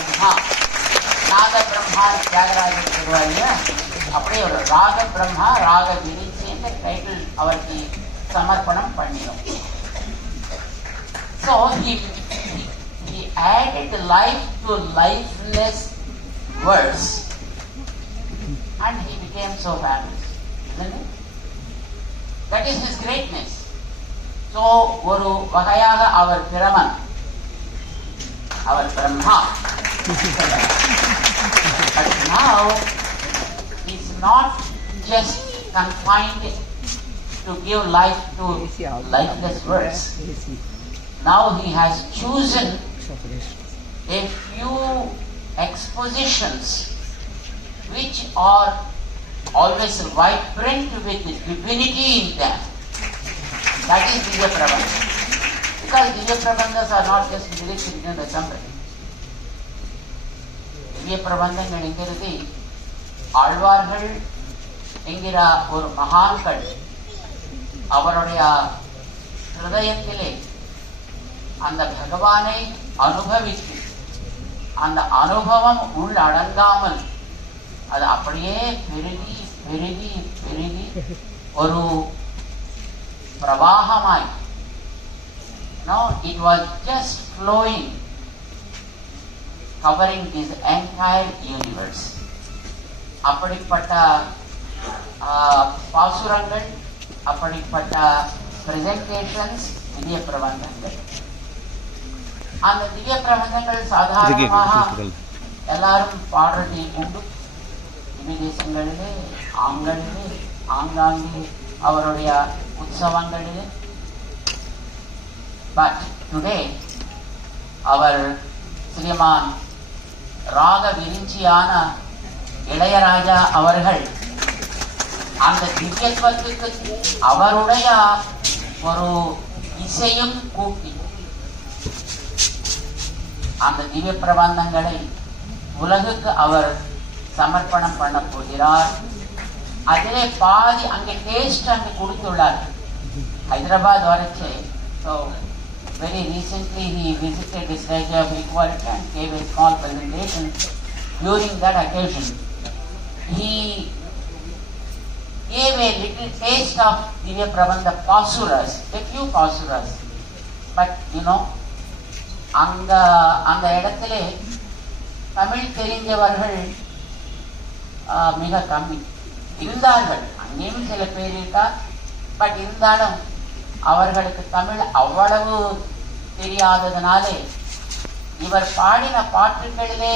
பிரம்மா நாத பிரம்மா தியாகராஜர் சொல்லுவாங்க அப்படியே ஒரு ராக பிரம்மா ராக விரிச்சின்ற டைட்டில் அவருக்கு சமர்ப்பணம் பண்ணினோம் So he, he, he added life to lifeless words and he became so famous, isn't it? That is his greatness. So ஒரு வகையாக அவர் பிரமன் அவர் Brahma but now he's not just confined to give life to lifeless words. Now he has chosen a few expositions which are always vibrant with divinity in them. That is Divya Prabandha. Because Divya Prabandhas are not just lyrics written by somebody. திவ்ய பிரபந்தங்கள் என்கிறது. ஆழ்வார்கள் என்கிற ஒரு மகான்கள். அவருடைய ஹிருதயத்திலே அந்த பகவானை அனுபவித்து அந்த அனுபவம் உள்ளடங்காமல் அது அப்படியே பெருகி பெருகி பெருகி ஒரு பிரவாகமாய். No, it was just flowing covering this entire universe அப்படிப்பட்ட பாசுரங்கள் அப்படிப்பட்ட பிரசன்டேஷன்ஸ் திவ்ய பிரபந்தங்கள் அந்த திவ்ய பிரபந்தங்கள் சாதாரணமாக எல்லாரும் பாடுறது உண்டு விதேசங்களிலே ஆங்களிலே ஆங்காங்கே அவருடைய உற்சவங்களிலே. பட் டுடே அவர் ஸ்ரீமான் ராக விரிஞ்சியான இளையராஜா அவர்கள் அந்த திவ்யத்துவத்துக்கு அவருடைய ஒரு இசையும் கூட்டி அந்த திவ்ய பிரபந்தங்களை உலகுக்கு அவர் சமர்ப்பணம் பண்ண போகிறார். அதிலே பாதி அங்கே டேஸ்ட் அங்கே கொடுத்துள்ளார். ஹைதராபாத் வரைச்சு so Very recently he visited the Statue of Equality and gave a small presentation during that occasion. He gave a little taste of Divya Prabandha Pasuras, a few Pasuras. But you know, அங்க அந்த இடத்திலே தமிழ் தெரிஞ்சவர்கள் ஆஹ், மிக கம்மி இருந்தார்கள் அங்கேயும் சில பேர் இருக்கார் பட் இருந்தாலும் அவர்களுக்கு தமிழ் அவ்வளவு தெரியாததுனாலே இவர் பாடின பாட்டுகளிலே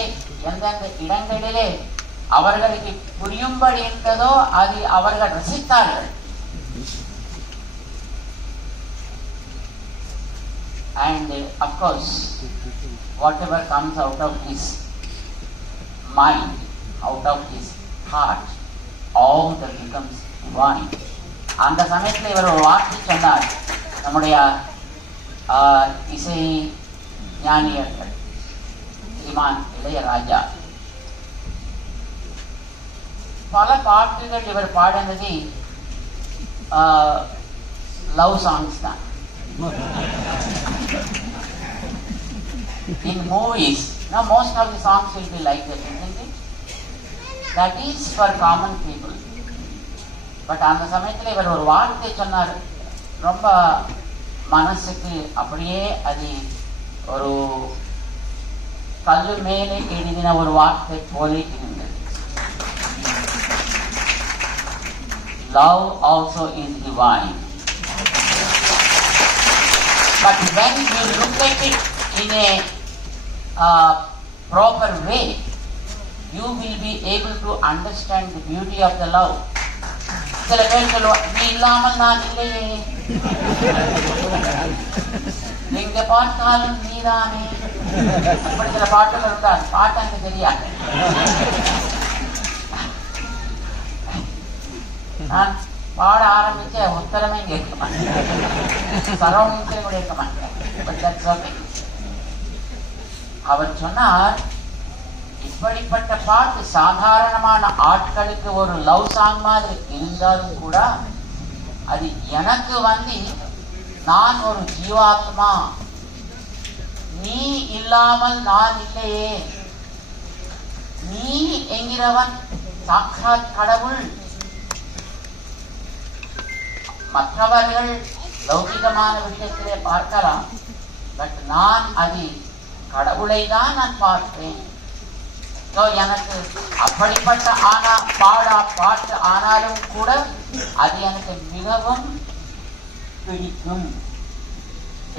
எந்தெந்த இடங்களிலே அவர்களுக்கு புரியும்படி இருந்ததோ அதை அவர்கள் ரசித்தார்கள். And uh, of course whatever comes out of his mind out of his heart all that becomes divine. அந்த சமயத்தில் இவர் ஒரு வார்த்தை சொன்னார் நம்முடைய ஆஹ், இசை ஞானியர்கள் ஸ்ரீமான் இளையராஜா பல பாட்டுகள் இவர் பாடினது லவ் சாங்ஸ் தான் in movies, now most of the songs will be like that, isn't it? That is for common people. But அந்த சமயத்தில் இவர் ஒரு வார்த்தை சொன்னார் ரொம்ப மனசுக்கு அப்படியே அது ஒரு கல்லு மேலே எழுதின ஒரு வார்த்தை போலே இருந்தது love also is divine But when you look at it in a uh, proper way, you will be able to understand the beauty of the love. சில பேர் சொல்லுவாங்க நீ இல்லாமல் நான் இல்லையே எங்க பார்த்தாலும் நீதானே. அப்படி சில பாட்டுகள் இருக்கா பாட்டு எனக்கு தெரியாது. நான் பாட ஆரம்பிச்ச உத்தரமே கேட்க மாட்டேன். சரௌண்டிங்ஸே கூட இருக்க மாட்டேன் அவர் சொன்னார் இப்படிப்பட்ட பாட்டு சாதாரணமான ஆட்களுக்கு ஒரு லவ் சாங் மாதிரி இருந்தாலும் கூட அது எனக்கு வந்து நான் ஒரு ஜீவாத்மா. நீ இல்லாமல் நான் இல்லையே. நீ என்கிறவன் சாக்ஷாத் கடவுள். மற்றவர்கள் லௌகிகமான விஷயத்திலே பார்க்கலாம் பட் நான் அது கடவுளை தான் நான் பார்ப்பேன். So, எனக்கு அப்படிப்பட்ட ஆனா பாடா பாட்டு ஆனாலும் கூட அது எனக்கு மிகவும் பிடிக்கும்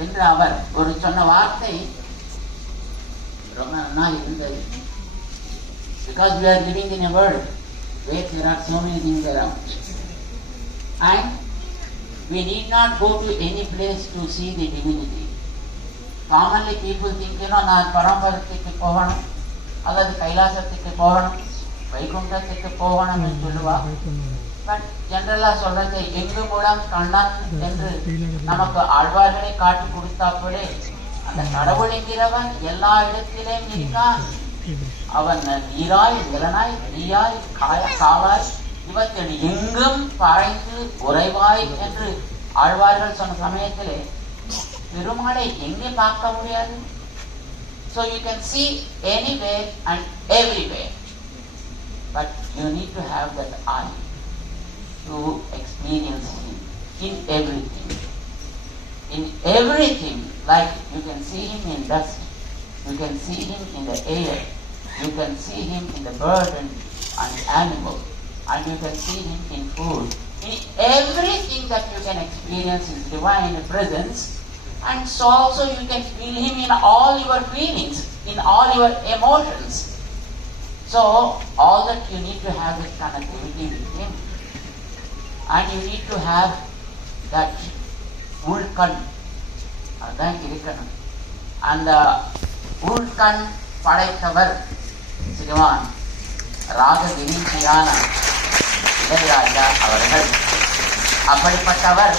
என்று அவர் ஒரு சொன்ன வார்த்தை ரொம்ப நன்னா இருந்தது because we are living in a world where there are so many things around and we need not go to any place to see the divinity commonly people think you know நான் பரம்பரத்துக்கு போகணும் அல்லது கைலாசத்துக்கு போகணும் வைகுண்டத்துக்கு போகணும்னு சொல்லுவா. But ஜென்ரலா சொல்றது எங்கு மூலம் கண்ணன் என்று நமக்கு ஆழ்வார்களை காட்டி கொடுத்தா போலே அந்த கடவுள் என்கிறவன் எல்லா இடத்திலேயும் இருக்கான். அவன் நீராய் நிலனாய் வெளியாய் காய காவாய் இவற்றில் எங்கும் பாய்ந்து உறைவாய் என்று ஆழ்வார்கள் சொன்ன சமயத்திலே பெருமாளை எங்கே பார்க்க முடியாது? So you can see anywhere and everywhere. But you need to have that eye to experience Him in everything. In everything, like you can see Him in dust, you can see Him in the air, you can see Him in the bird and, and animal, and you can see Him in food. In everything that you can experience His divine presence, and so also you can feel him in all your feelings, in all your emotions. So all that you need to have is connectivity with him. And you need to have that உள்கண் அதான் இருக்கணும் அந்த உள்கண் படைத்தவர் சிறுவான் ராக விரீசியான இளையராஜா அவர்கள் அப்படிப்பட்டவர்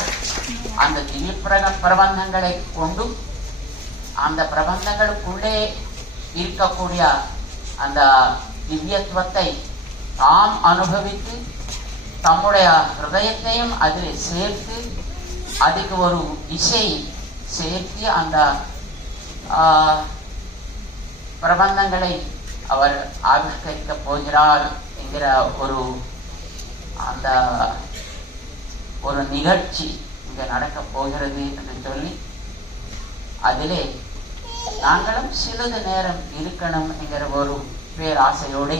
அந்த திவ்ய பிரபந்தங்களை கொண்டு அந்த பிரபந்தங்களுக்குள்ளே இருக்கக்கூடிய அந்த திவ்யத்துவத்தை தாம் அனுபவித்து தம்முடைய ஹிருதயத்தையும் அதில் சேர்த்து அதுக்கு ஒரு இசை சேர்த்து அந்த பிரபந்தங்களை அவர் ஆவிஷ்கரிக்க போகிறார் என்கிற ஒரு அந்த ஒரு நிகழ்ச்சி இங்க நடக்க போகிறது என்று சொல்லி அதிலே நாங்களும் சிறிது நேரம் இருக்கணும் என்கிற ஒரு பேராசையோடு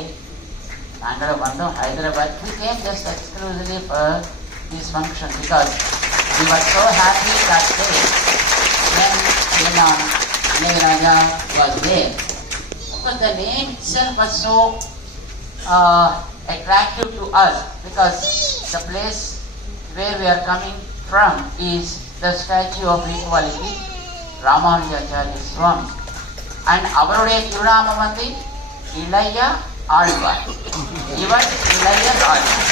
நாங்களும் வந்தோம் Hyderabad we came just exclusively for this function because we were so happy that day when Sriman Ilayaraja was there. Because the name itself was so uh, attractive to us because the place where we are coming from is the statue of equality, Ramanujacharya Swami. And அவருடைய திருநாமம் வந்து இளைய ஆழ்வார். இவர் இளைய ஆழ்வார்.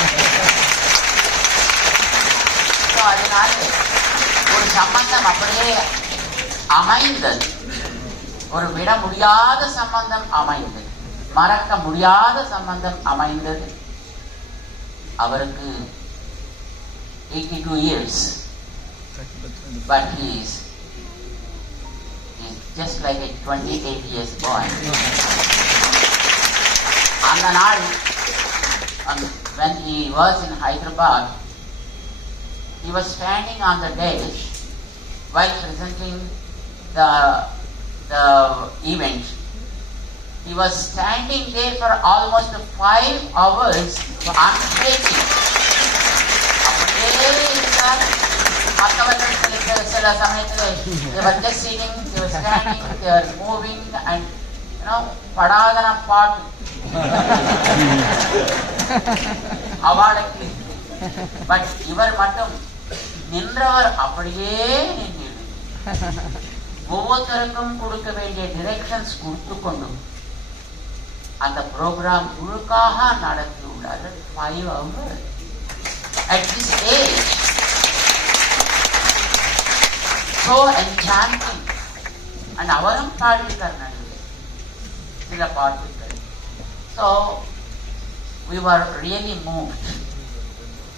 அதனால ஒரு சம்பந்தம் அப்படியே அமைந்தது. ஒரு விட முடியாத சம்பந்தம் அமைந்தது. மறக்க முடியாத சம்பந்தம் அமைந்தது. அவருக்கு 82 years but he is he's just like a 28 years boy அந்த நாள் on- when he was in Hyderabad he was standing on the dais while presenting the the event he was standing there for almost five hours unshaking படாதன பாட்டு but இவர் மட்டும் நின்றவர் அப்படியே நின்றிருந்தார் ஒவ்வொருத்தருக்கும் கொடுக்க வேண்டிய டிரெக்ஷன்ஸ் கொடுத்து கொண்டும் அந்த ப்ரோக்ராம் முழுக்காக நடத்தியுள்ளார் five hour at this age. So enchanting. And our ಅವರಂ ಪಾಡ್ಲಿಕ್ಕರ್ ನನಗೆ ಇಲ್ಲ ಪಾಡ್ಲಿಕ್ಕರ್ So we were really moved.